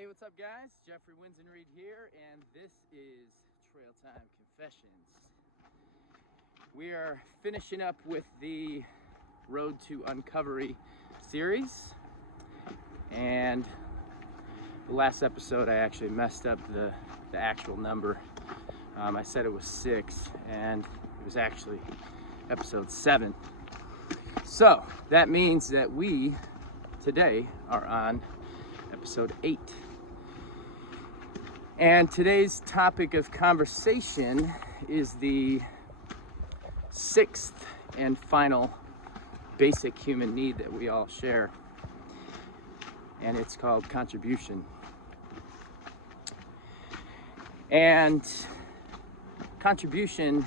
Hey, what's up guys? Jeffrey Winzenried here, and this is Trailtime Confessions. We are finishing up with the Road to Uncovery series, and the last episode I actually messed up the actual number. I said it was 6, and it was actually episode 7. So that means that we today are on episode 8. And today's topic of conversation is the 6th and final basic human need that we all share. And it's called contribution. And contribution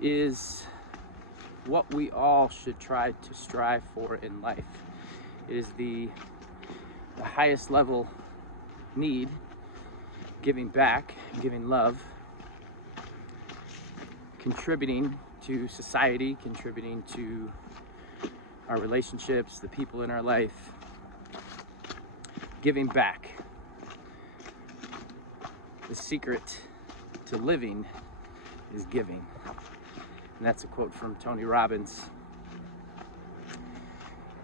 is what we all should try to strive for in life. It is the highest level need, giving back, giving love, contributing to society, contributing to our relationships, the people in our life, giving back. The secret to living is giving. And that's a quote from Tony Robbins.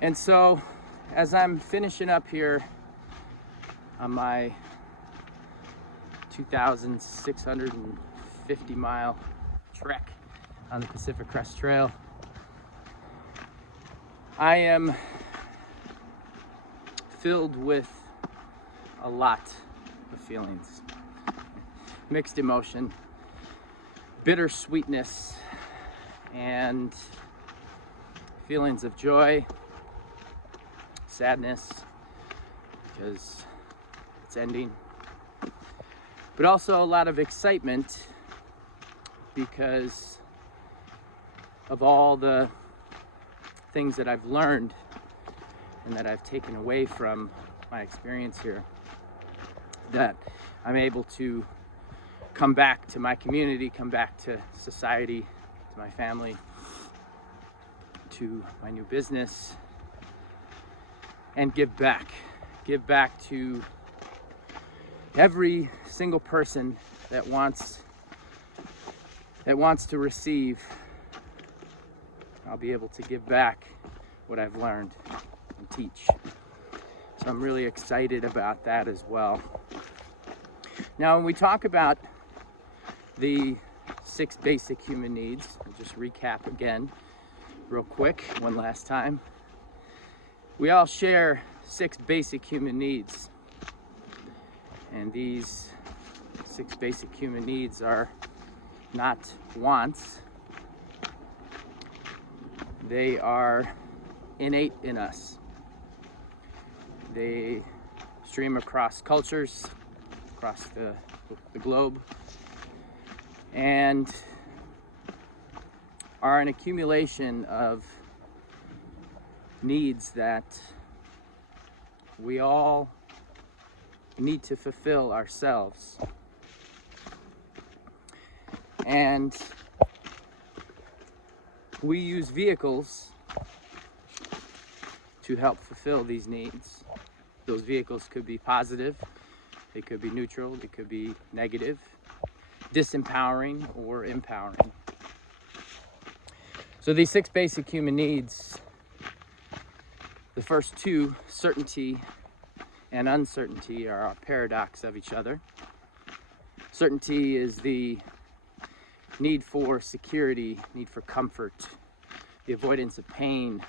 And so, as I'm finishing up here on my 2,650 mile trek on the Pacific Crest Trail, I am filled with a lot of feelings. Mixed emotion, bittersweetness, and feelings of joy, sadness, because it's ending, but also a lot of excitement because of all the things that I've learned and that I've taken away from my experience here, that I'm able to come back to my community, come back to society, to my family, to my new business, and give back to every single person that wants to receive. I'll be able to give back what I've learned and teach. So I'm really excited about that as well. Now, when we talk about the 6 basic human needs, I'll just recap again real quick one last time. We all share 6 basic human needs. And these 6 basic human needs are not wants. They are innate in us. They stream across cultures, across the globe, and are an accumulation of needs that we all need to fulfill ourselves. And we use vehicles to help fulfill these needs. Those vehicles could be positive, they could be neutral, they could be negative, disempowering or empowering. So these 6 basic human needs, the first 2, certainty and uncertainty, are a paradox of each other. Certainty is the need for security, need for comfort, the avoidance of pain.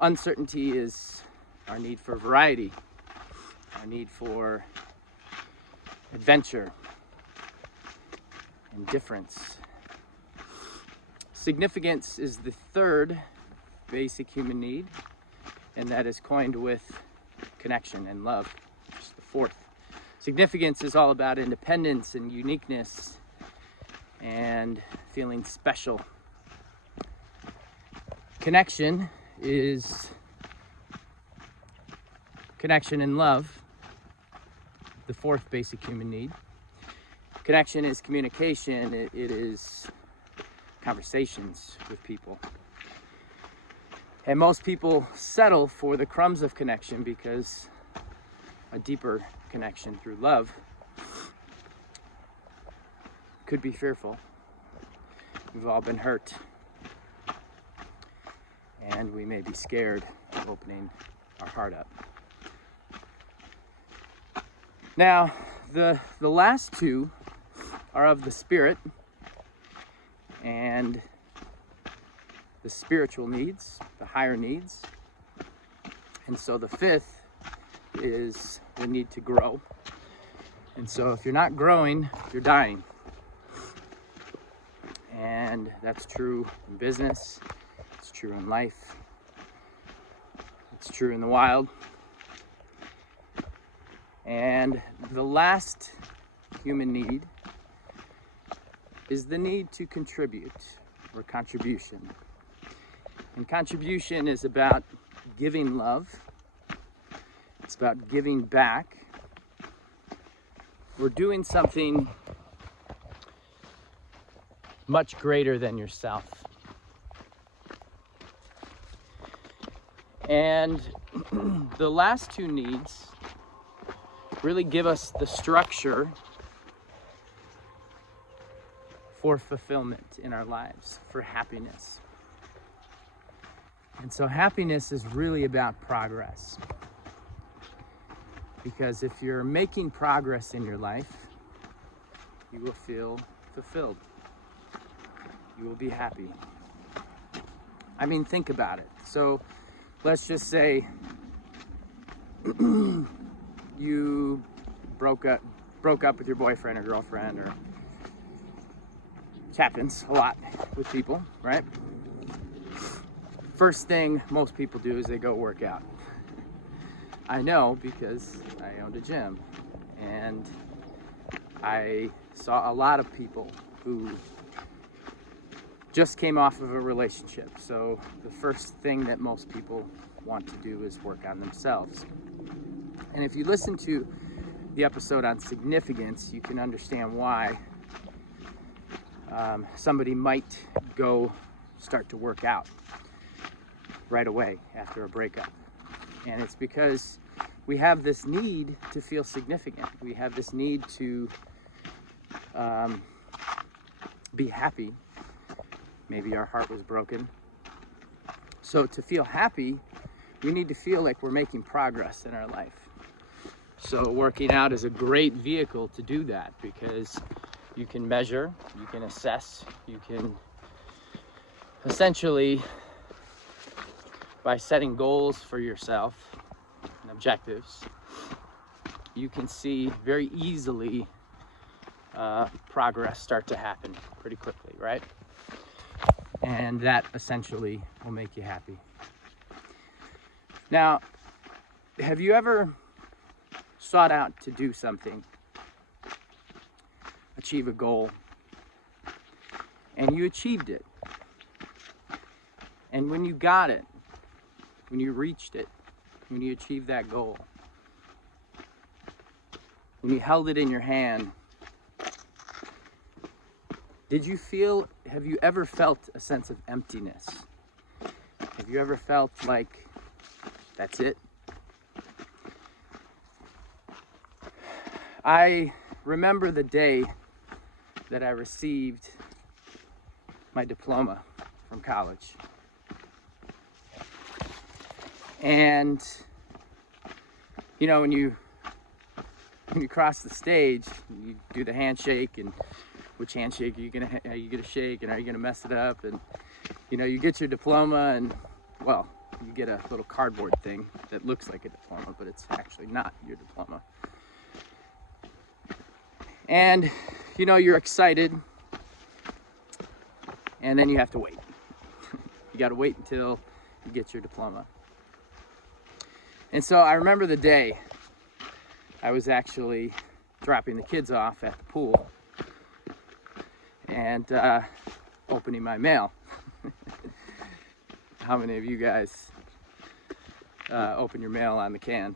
Uncertainty is our need for variety, our need for adventure and difference. Significance is the 3rd basic human need, and that is coined with connection and love, which is the 4th. Significance is all about independence and uniqueness and feeling special. Connection is connection and love, the 4th basic human need. Connection is communication. It is conversations with people. And most people settle for the crumbs of connection because a deeper connection through love could be fearful. We've all been hurt, and we may be scared of opening our heart up. Now, the last two are of the spirit and the spiritual needs, the higher needs. And so the fifth is the need to grow. And so if you're not growing, you're dying. And that's true in business, it's true in life, it's true in the wild. And the last human need is the need to contribute, or contribution. And contribution is about giving love. It's about giving back. We're doing something much greater than yourself. And the last two needs really give us the structure for fulfillment in our lives, for happiness. And so happiness is really about progress. Because if you're making progress in your life, you will feel fulfilled. You will be happy. I mean, think about it. So let's just say you broke up with your boyfriend or girlfriend, or which happens a lot with people, right? First thing most people do is they go work out. I know because I owned a gym, and I saw a lot of people who just came off of a relationship. So the first thing that most people want to do is work on themselves. And if you listen to the episode on significance, you can understand why somebody might go start to work out right away after a breakup. And it's because we have this need to feel significant. We have this need to be happy. Maybe our heart was broken. So to feel happy, we need to feel like we're making progress in our life. So working out is a great vehicle to do that, because you can measure, you can assess, you can essentially, by setting goals for yourself and objectives, you can see very easily progress start to happen pretty quickly, right? And that essentially will make you happy. Now, have you ever sought out to do something, achieve a goal, and you achieved it? And when you got it, when you reached it, when you achieved that goal, when you held it in your hand, have you ever felt a sense of emptiness? Have you ever felt like, that's it? I remember the day that I received my diploma from college. And, you know, when you cross the stage, you do the handshake, and which handshake are you gonna shake, and are you gonna mess it up? And you know, you get your diploma, and well, you get a little cardboard thing that looks like a diploma, but it's actually not your diploma. And you know, you're excited, and then you have to wait. You got to wait until you get your diploma. And so I remember the day I was actually dropping the kids off at the pool and opening my mail. How many of you guys open your mail on the can?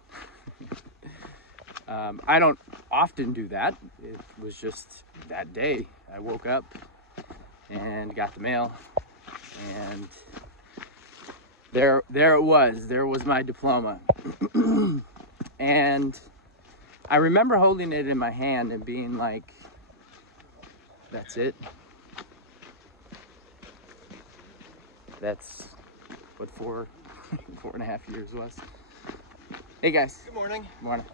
I don't often do that. It was just that day. I woke up and got the mail, and there it was. There was my diploma. And I remember holding it in my hand and being like, that's it. That's what 4.5 years was. Hey guys. Good morning. Morning.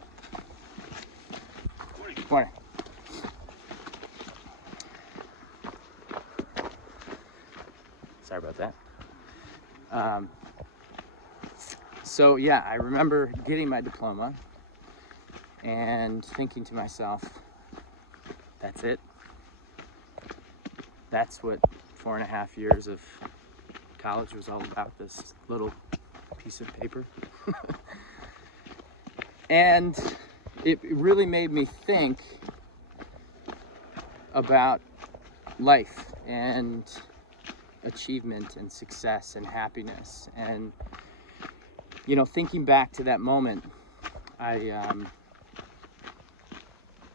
Morning. Morning. Sorry about that. So yeah, I remember getting my diploma and thinking to myself, that's it. That's what 4.5 years of college was all about, this little piece of paper. And it really made me think about life and achievement and success and happiness. And you know, thinking back to that moment, I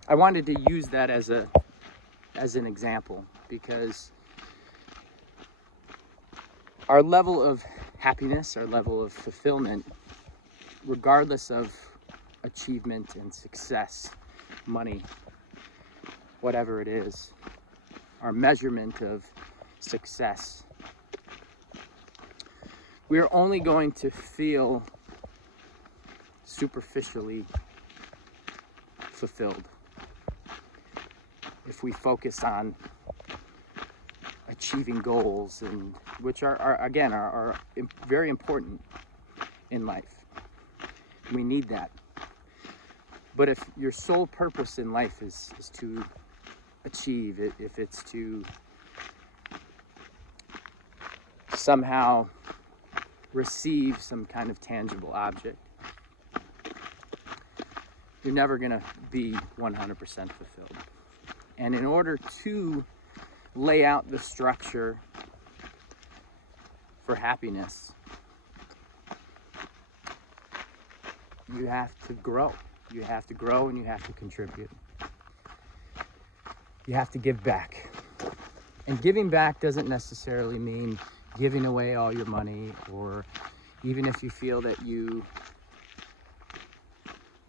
wanted to use that as an example, because our level of happiness, our level of fulfillment, regardless of achievement and success, money, whatever it is, our measurement of success, we're only going to feel superficially fulfilled if we focus on achieving goals, and which are very important in life. We need that. But if your sole purpose in life is to achieve it, if it's to somehow receive some kind of tangible object, you're never going to be 100% fulfilled. And in order to lay out the structure for happiness, you have to grow. You have to grow and you have to contribute. You have to give back. And giving back doesn't necessarily mean giving away all your money, or even if you feel that you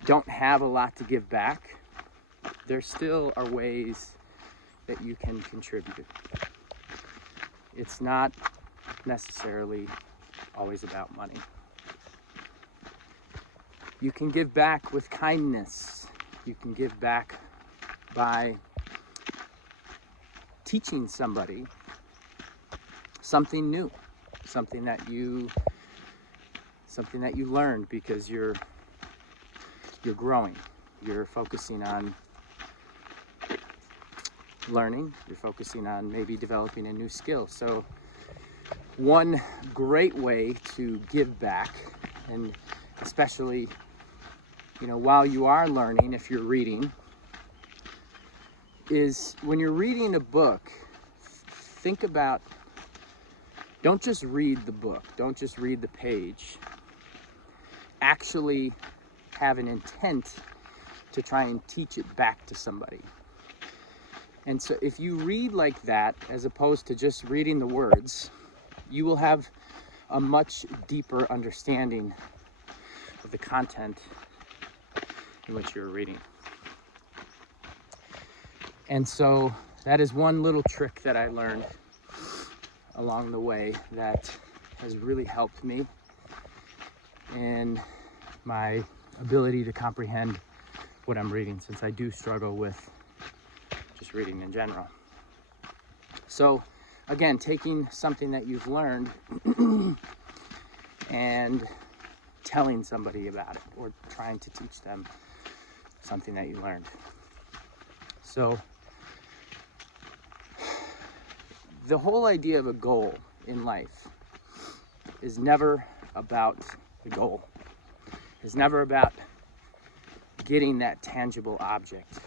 don't have a lot to give back, there still are ways that you can contribute. It's not necessarily always about money. You can give back with kindness. You can give back by teaching somebody something new, something that you learned because you're growing. You're focusing on learning. You're focusing on maybe developing a new skill. So one great way to give back, and especially, you know, while you are learning, if you're reading, is when you're reading a book, think about, don't just read the book, don't just read the page. Actually have an intent to try and teach it back to somebody. And so if you read like that, as opposed to just reading the words, you will have a much deeper understanding of the content in which you're reading. And so that is one little trick that I learned along the way that has really helped me in my ability to comprehend what I'm reading, since I do struggle with just reading in general. So again, taking something that you've learned and telling somebody about it, or trying to teach them something that you learned. So the whole idea of a goal in life is never about the goal. It's never about getting that tangible object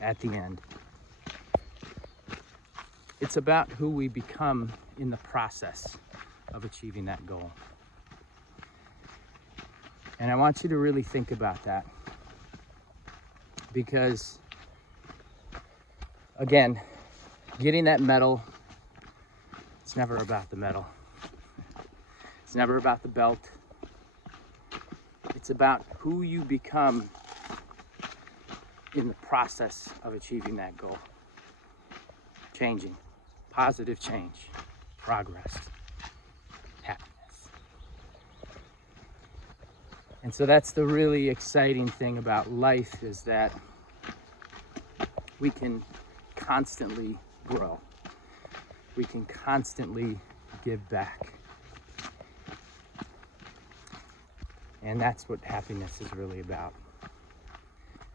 at the end. It's about who we become in the process of achieving that goal. And I want you to really think about that, because again, getting that medal, it's never about the medal. It's never about the belt. It's about who you become in the process of achieving that goal. Changing, positive change, progress, happiness. And so that's the really exciting thing about life, is that we can constantly grow. We can constantly give back. And that's what happiness is really about.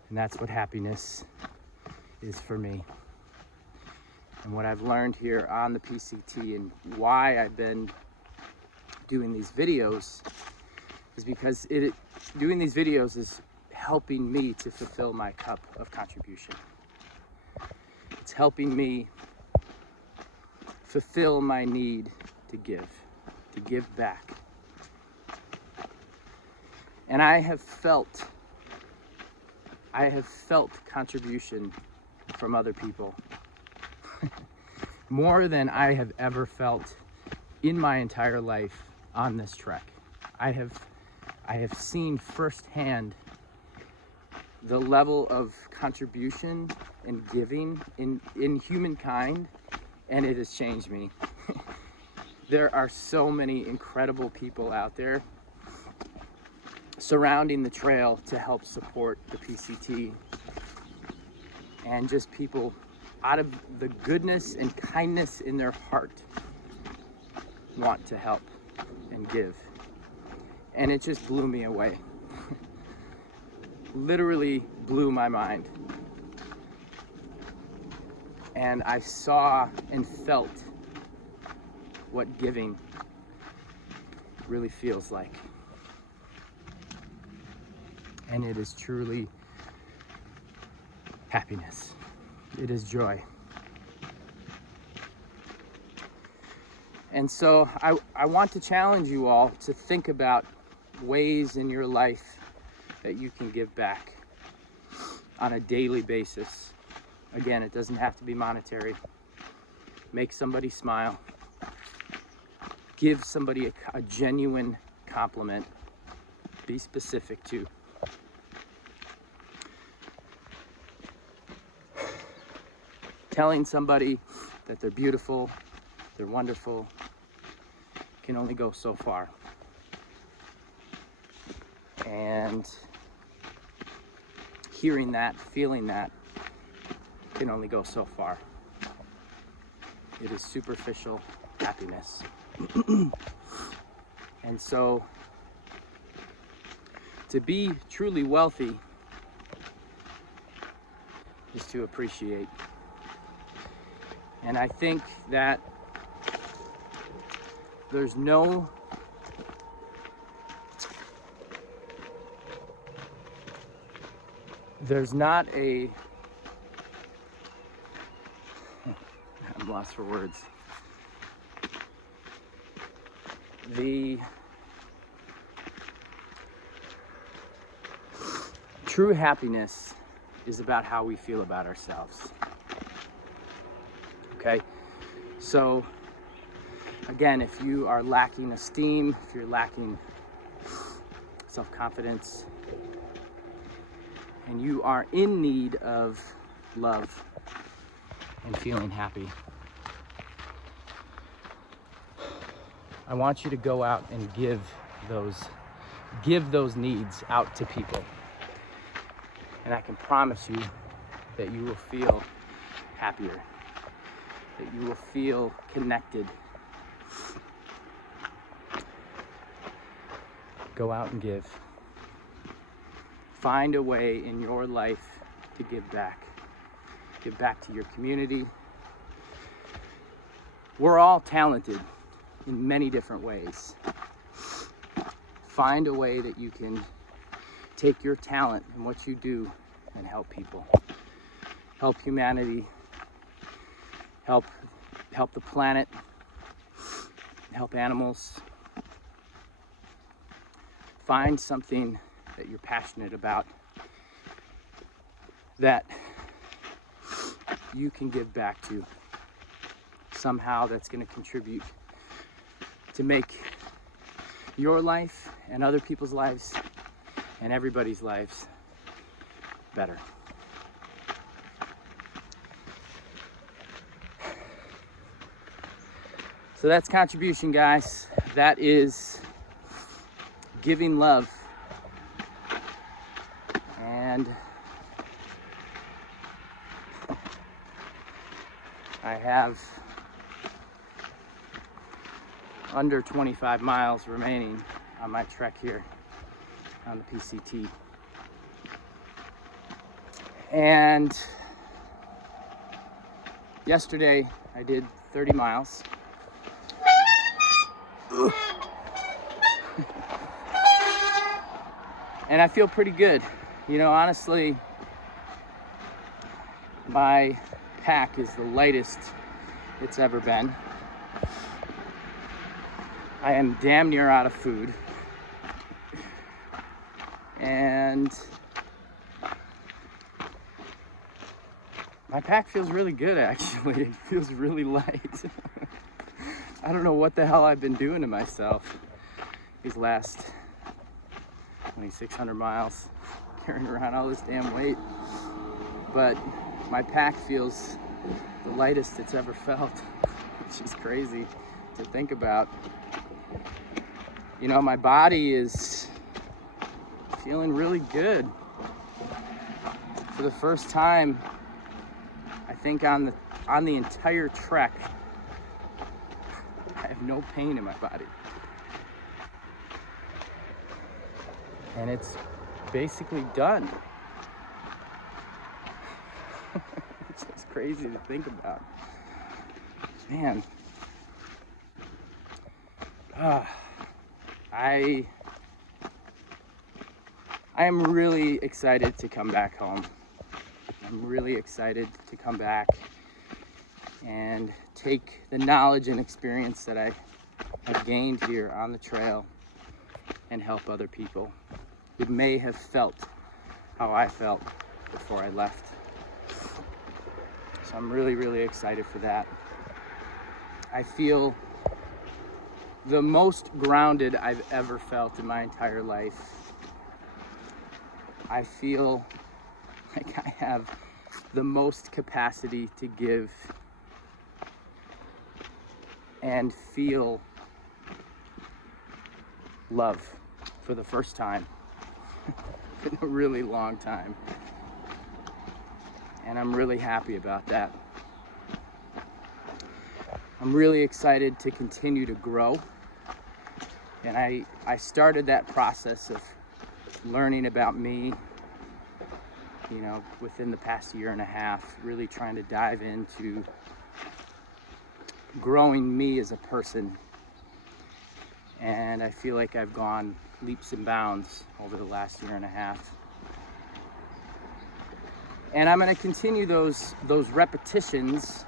And that's what happiness is for me. And what I've learned here on the PCT, and why I've been doing these videos, is because doing these videos is helping me to fulfill my cup of contribution. It's helping me fulfill my need to give back. And I have felt contribution from other people more than I have ever felt in my entire life on this trek. I have seen firsthand the level of contribution and giving in humankind, and it has changed me. There are so many incredible people out there surrounding the trail to help support the PCT, and just people out of the goodness and kindness in their heart want to help and give. And it just blew me away. Literally blew my mind. And I saw and felt what giving really feels like. And it is truly happiness. It is joy. And so I want to challenge you all to think about ways in your life that you can give back on a daily basis. Again, it doesn't have to be monetary. Make somebody smile. Give somebody a genuine compliment. Be specific too. Telling somebody that they're beautiful, they're wonderful, can only go so far. And hearing that, feeling that, can only go so far. It is superficial happiness. And so, to be truly wealthy is to appreciate. And I think that there's not a, I'm lost for words. The true happiness is about how we feel about ourselves. Okay, so again, if you are lacking esteem, if you're lacking self-confidence, and you are in need of love and feeling happy, I want you to go out and give those needs out to people. And I can promise you that you will feel happier, that you will feel connected. Go out and give. Find a way in your life to give back. Give back to your community. We're all talented in many different ways. Find a way that you can take your talent and what you do and help people. Help humanity. Help the planet. Help animals. Find something that you're passionate about that you can give back to. Somehow that's going to contribute to make your life and other people's lives and everybody's lives better. So that's contribution, guys. That is giving love. And I have under 25 miles remaining on my trek here on the PCT. And yesterday I did 30 miles. And I feel pretty good. You know, honestly, my pack is the lightest it's ever been. I am damn near out of food. And my pack feels really good, actually. It feels really light. I don't know what the hell I've been doing to myself these last 2,600 miles, carrying around all this damn weight. But my pack feels the lightest it's ever felt, which is crazy to think about. You know, my body is feeling really good. For the first time, I think on the entire trek, I have no pain in my body. And it's basically done. It's just crazy to think about. Man. I am really excited to come back home. I'm really excited to come back and take the knowledge and experience that I have gained here on the trail and help other people who may have felt how I felt before I left. So I'm really, really excited for that. I feel the most grounded I've ever felt in my entire life. I feel like I have the most capacity to give and feel love for the first time in a really long time. And I'm really happy about that. I'm really excited to continue to grow. And I started that process of learning about me, you know, within the past year and a half, really trying to dive into growing me as a person. And I feel like I've gone leaps and bounds over the last year and a half. And I'm going to continue those repetitions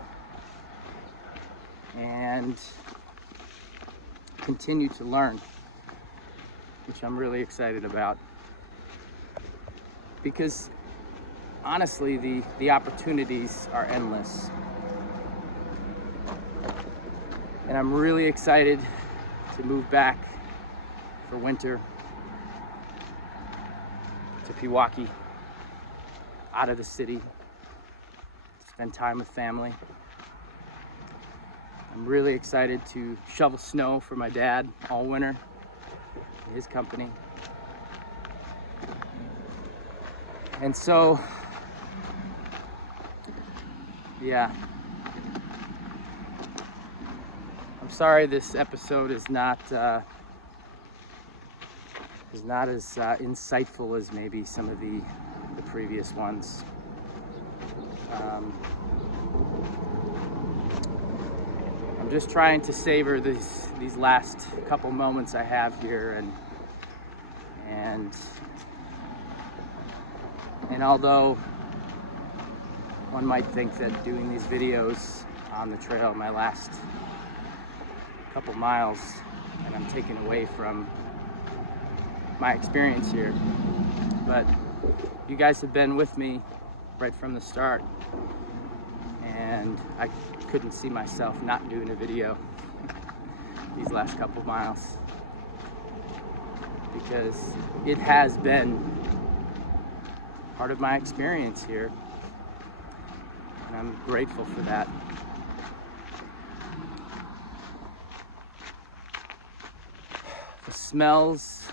and continue to learn, which I'm really excited about. Because honestly, the opportunities are endless. And I'm really excited to move back for winter to Pewaukee, out of the city, spend time with family. I'm really excited to shovel snow for my dad all winter in his company. And so, yeah. I'm sorry this episode is not as insightful as maybe some of the previous ones. I'm just trying to savor these last couple moments I have here, and although one might think that doing these videos on the trail, my last couple miles, and I'm taken away from my experience here, but you guys have been with me right from the start, and I couldn't see myself not doing a video these last couple miles, because it has been part of my experience here, and I'm grateful for that. smells,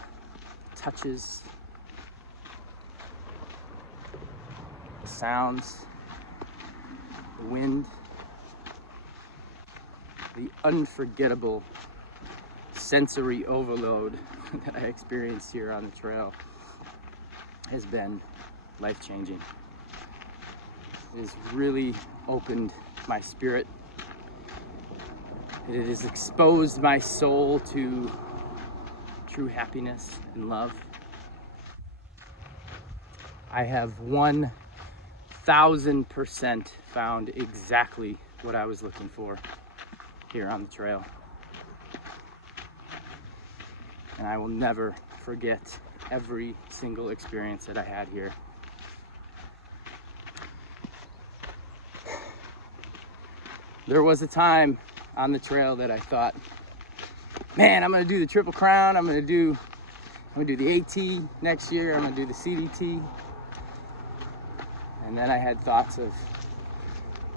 touches, the sounds, the wind, the unforgettable sensory overload that I experienced here on the trail has been life-changing. It has really opened my spirit. It has exposed my soul to true happiness and love. I have 1000% found exactly what I was looking for here on the trail. And I will never forget every single experience that I had here. There was a time on the trail that I thought, man, I'm gonna do the Triple Crown, I'm gonna do the AT next year, I'm gonna do the CDT. And then I had thoughts of,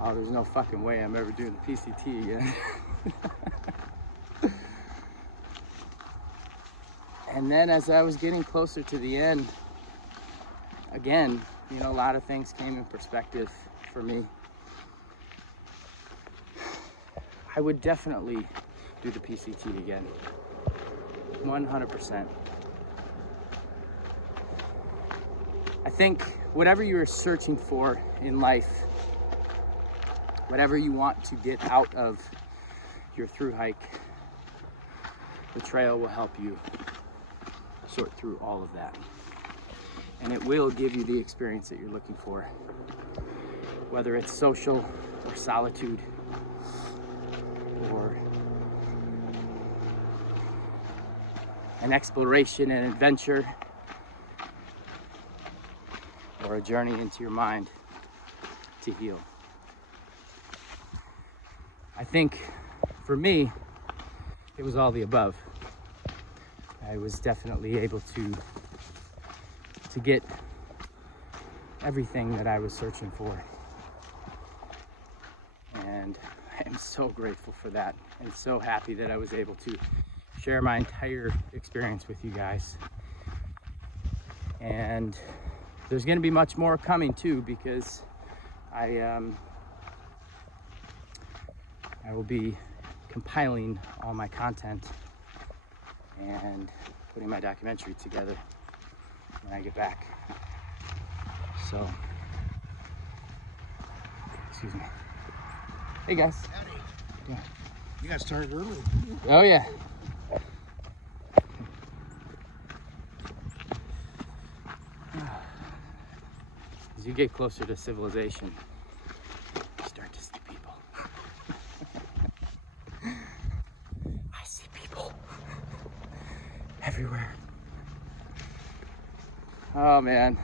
oh, there's no fucking way I'm ever doing the PCT again. And then as I was getting closer to the end, again, you know, a lot of things came in perspective for me. I would definitely do the PCT again, 100%. I think whatever you're searching for in life, whatever you want to get out of your through hike, the trail will help you sort through all of that. And it will give you the experience that you're looking for, whether it's social or solitude, or an exploration and adventure, or a journey into your mind to heal. I think for me, it was all the above. I was definitely able to get everything that I was searching for. And I am so grateful for that, and so happy that I was able to share my entire experience with you guys. And there's going to be much more coming too, because I will be compiling all my content and putting my documentary together when I get back. So, excuse me. Hey guys. Howdy. Yeah. You guys started early. Oh yeah. As you get closer to civilization, you start to see people. I see people everywhere. Oh man.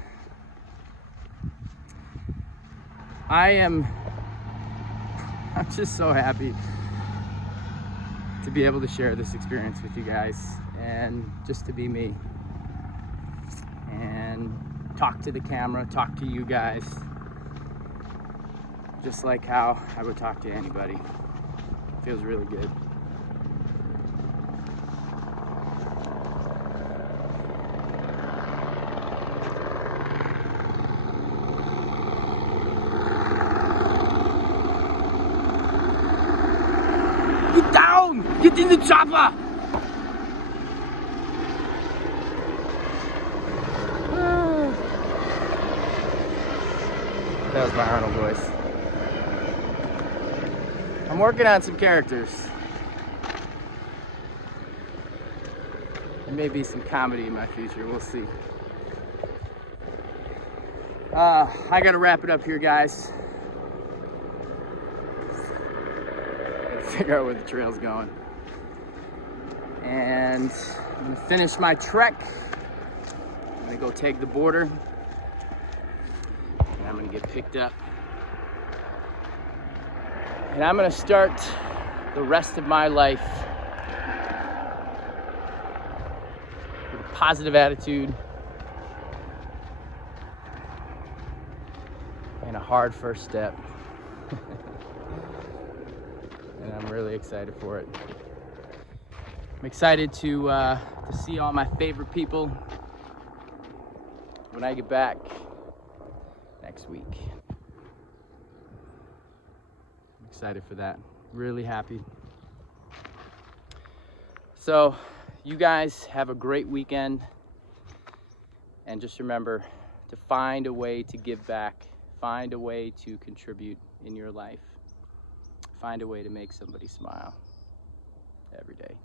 I'm just so happy to be able to share this experience with you guys, and just to be me and talk to the camera, talk to you guys, just like how I would talk to anybody. It feels really good. Get down! Get in the chopper! That was my Arnold voice. I'm working on some characters. There may be some comedy in my future, we'll see. I gotta wrap it up here, guys. Figure out where the trail's going. And I'm gonna finish my trek. I'm gonna go take the border. And I'm gonna get picked up. And I'm gonna start the rest of my life with a positive attitude and a hard first step. And I'm really excited for it. I'm excited to to see all my favorite people when I get back next week. I'm excited for that. Really happy. So you guys have a great weekend, and just remember to find a way to give back, find a way to contribute in your life, find a way to make somebody smile every day.